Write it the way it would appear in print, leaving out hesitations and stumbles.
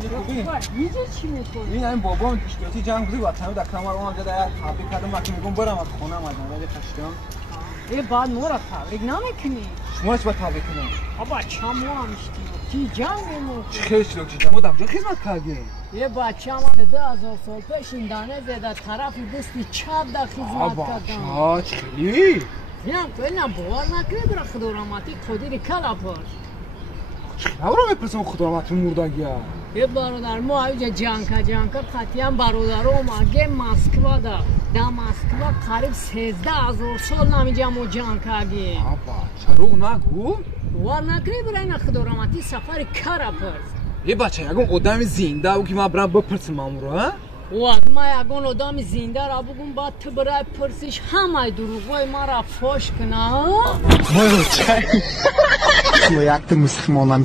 خانده خوبی؟ اینجا چی میکنی؟ این همین بابام اشتیاتی جنگ بودی با تمام دکتر ما رو اونجا در تبریک کردم وقتی میگم برم از خونه اومدم ولی خشتم ای بعد نورا تبریک نمیکنی؟ شما چی با تبریک کنم؟ بابا چما هم اشتیاتی جنگ مو خیلی اشتیاتی جنگ ما خدمت کردیم یه بچه ما 2000 سال پیش این دانه زده طرف دستی چپ در خدمت کردم بابا چی؟ اینم باور نکنی برای خدا رحمتی قدیر کلا پاش نبرم بپرسم خدا رحمتی مردگی ها یه برادر ما اینجا جنگ قطعی هم برادر اومگه مسکوا دا مسکوا قریب 13000 سال نمیجا ما جنگ کردیم بابا چروغ نگو باور نکنی برای این خدا رحمتی سفر کلا پرس یه بچه یکم آدم زنده او که ما برم بپرسم امرو ها وقت ما یکان آدم زنده را بگم بعد تو برای پرسیش همه دروغای ما را فاش کنه ما رو چه؟ یک مسلمانم